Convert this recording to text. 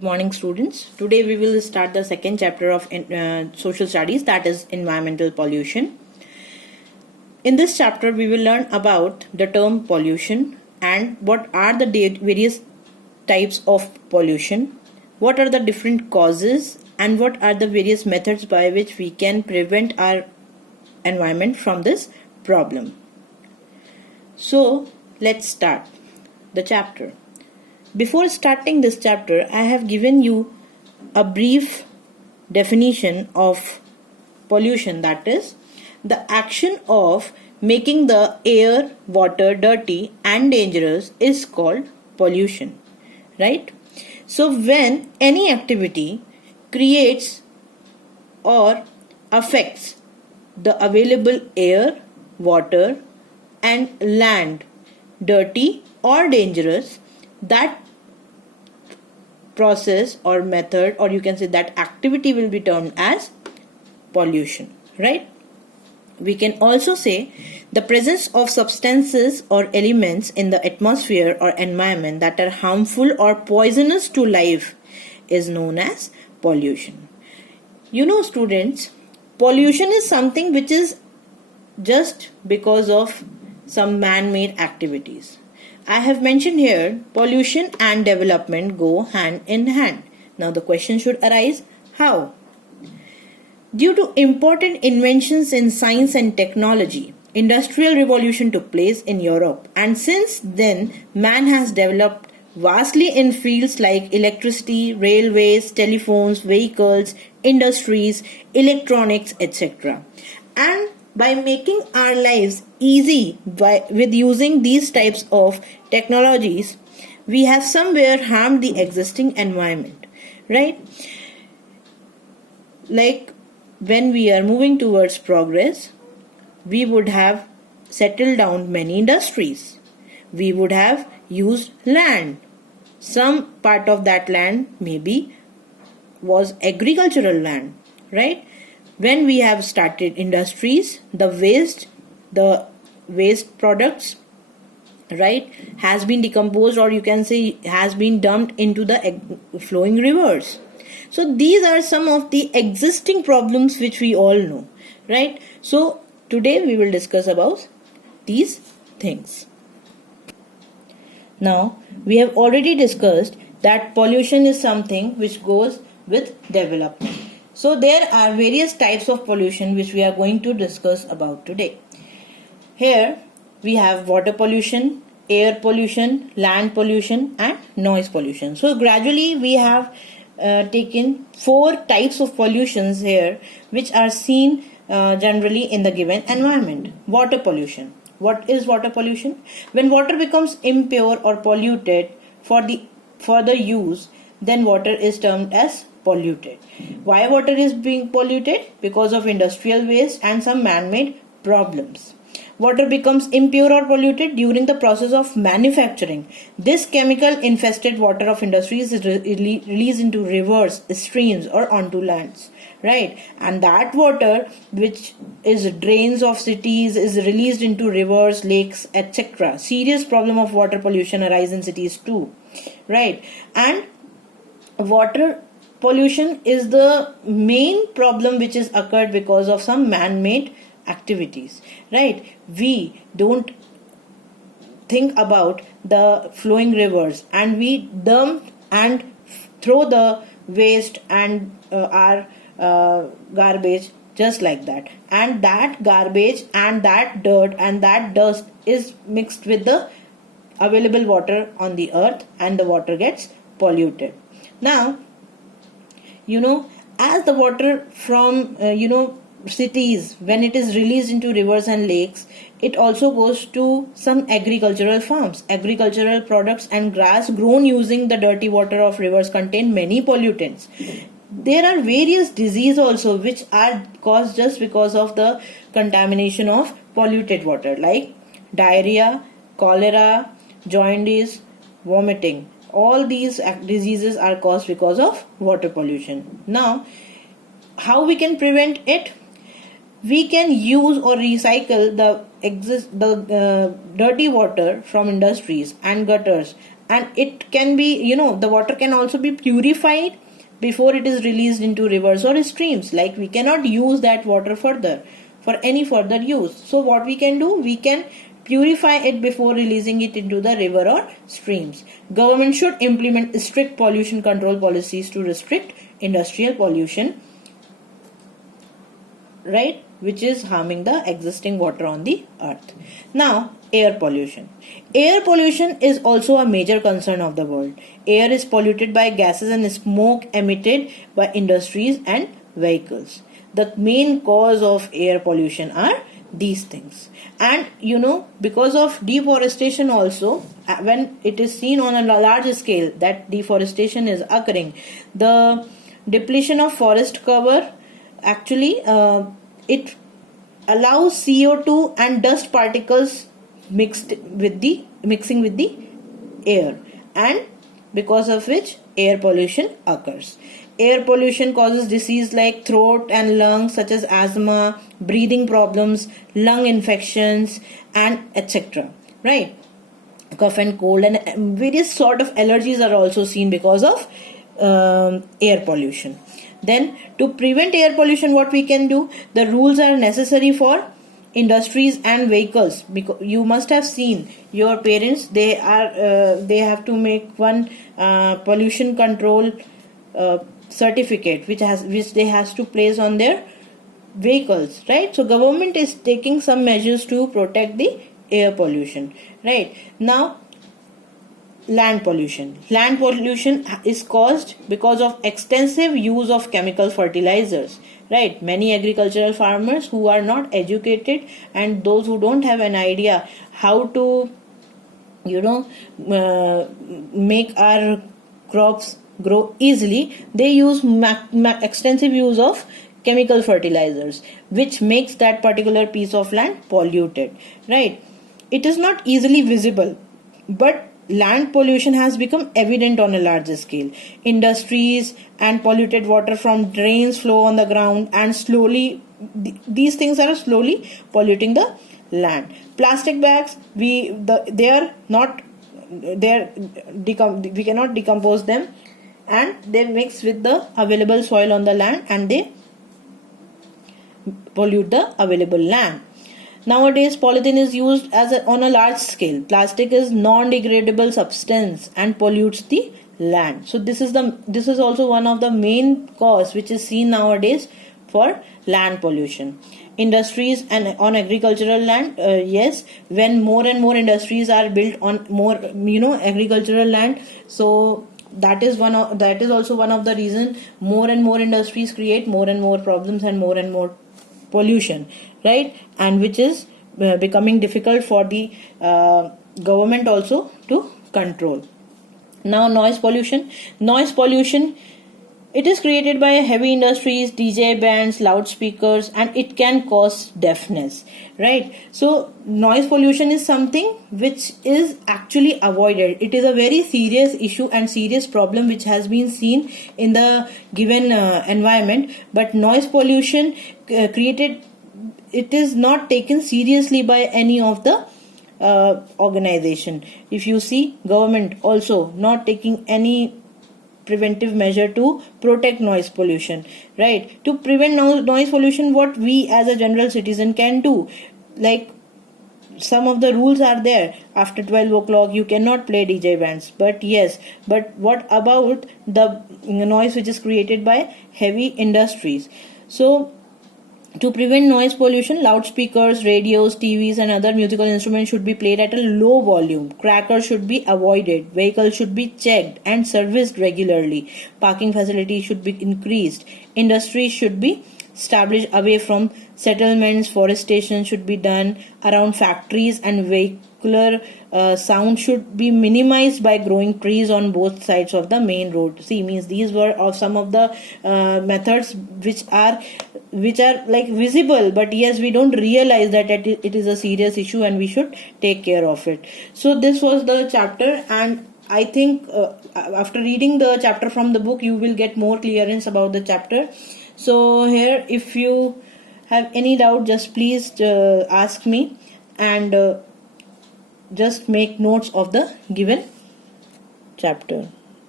Good morning, students. Today we will start the second chapter of social studies, that is environmental pollution. In this chapter we will learn about the term pollution and what are the various types of pollution, what are the different causes, and what are the various methods by which we can prevent our environment from this problem. So let's start the chapter. Before starting this chapter, I have given you a brief definition of pollution, that is, the action of making the air, water dirty and dangerous is called pollution, right? So when any activity creates or affects the available air, water and land dirty or dangerous, that process or method, or you can say that activity, will be termed as pollution, right? We can also say the presence of substances or elements in the atmosphere or environment that are harmful or poisonous to life is known as pollution. You know, students, pollution is something which is just because of some man-made activities. I have mentioned here pollution and development go hand in hand. Now the question should arise, how? Due to important inventions in science and technology, industrial revolution took place in Europe, and since then man has developed vastly in fields like electricity, railways, telephones, vehicles, industries, electronics, etc. And by making our lives easy with using these types of technologies, we have somewhere harmed the existing environment, right? Like when we are moving towards progress, we would have settled down many industries. We would have used land. Some part of that land maybe was agricultural land, right? When we have started industries, the waste products, right, has been decomposed, or you can say has been dumped into the flowing rivers. So these are some of the existing problems which we all know, right? So today we will discuss about these things. Now we have already discussed that pollution is something which goes with development. So there are various types of pollution which we are going to discuss about today. Here we have water pollution, air pollution, land pollution and noise pollution. So gradually we have taken 4 types of pollutions here which are seen generally in the given environment. Water pollution. What is water pollution? When water becomes impure or polluted for the further use, then water is termed as polluted. Why water is being polluted? Because of industrial waste and some man-made problems. Water becomes impure or polluted during the process of manufacturing. This chemical infested water of industries is released into rivers, streams or onto lands, right? And that water which is drains of cities is released into rivers, lakes, etc. Serious problem of water pollution arise in cities too, right? And water pollution is the main problem which is occurred because of some man-made activities, right? We don't think about the flowing rivers and we dump and throw the waste and our garbage just like that, and that garbage and that dirt and that dust is mixed with the available water on the earth and the water gets polluted. Now, you know, as the water from cities, when it is released into rivers and lakes, it also goes to some agricultural farms. Agricultural products and grass grown using the dirty water of rivers contain many pollutants. There are various diseases also which are caused just because of the contamination of polluted water, like diarrhea, cholera, jaundice, vomiting. All these diseases are caused because of water pollution. Now, how we can prevent it? We can use or recycle the dirty water from industries and gutters and it can be, the water can also be purified before it is released into rivers or streams. Like, we cannot use that water further for any further use. So what we can do, we can purify it before releasing it into the river or streams. Government should implement strict pollution control policies to restrict industrial pollution, right, which is harming the existing water on the earth. Now, air pollution. Air pollution is also a major concern of the world. Air is polluted by gases and smoke emitted by industries and vehicles. The main cause of air pollution are these things. And because of deforestation also, when it is seen on a large scale that deforestation is occurring, the depletion of forest cover actually it allows CO2 and dust particles mixing with the air, and because of which air pollution occurs. Air pollution causes disease like throat and lungs such as asthma, breathing problems, lung infections, and etc. Right? Cough and cold and various sort of allergies are also seen because of air pollution. Then, to prevent air pollution, what we can do? The rules are necessary for industries and vehicles, because you must have seen your parents, they have to make one pollution control certificate which they has to place on their vehicles, right? So government is taking some measures to protect the air pollution, right? Now, land pollution. Land pollution is caused because of extensive use of chemical fertilizers, right? Many agricultural farmers who are not educated and those who don't have an idea how to make our crops grow easily, they use extensive use of chemical fertilizers, which makes that particular piece of land polluted, right? It is not easily visible, but land pollution has become evident on a larger scale. Industries and polluted water from drains flow on the ground, and slowly these things are slowly polluting the land. Plastic bags, we cannot decompose them, and they mix with the available soil on the land and they pollute the available land. Nowadays, polythene is used on a large scale. Plastic is non-degradable substance and pollutes the land. So this is also one of the main cause which is seen nowadays for land pollution. Industries and on agricultural land, yes, when more and more industries are built on more agricultural land, so that is also one of the reason more and more industries create more and more problems and more pollution, right? And which is becoming difficult for the government also to control. Now, noise pollution, it is created by heavy industries, DJ bands, loudspeakers, and it can cause deafness, right? So noise pollution is something which is actually avoided. It is a very serious issue and serious problem which has been seen in the given environment, but noise pollution created, it is not taken seriously by any of the organization. If you see, government also not taking any preventive measure to protect noise pollution, right? To prevent noise pollution, what we as a general citizen can do, like some of the rules are there. After 12 o'clock you cannot play DJ bands, but what about the noise which is created by heavy industries? So to prevent noise pollution, loudspeakers, radios, TVs and other musical instruments should be played at a low volume. Crackers should be avoided. Vehicles should be checked and serviced regularly. Parking facilities should be increased. Industries should be established away from settlements. Forestation should be done around factories, and vehicular sound should be minimized by growing trees on both sides of the main road. See, means these were of some of the methods which are like visible, but yes, we don't realize that it is a serious issue and we should take care of it. So this was the chapter, and I think after reading the chapter from the book you will get more clearance about the chapter. So here, if you have any doubt, just please ask me, and just make notes of the given chapter.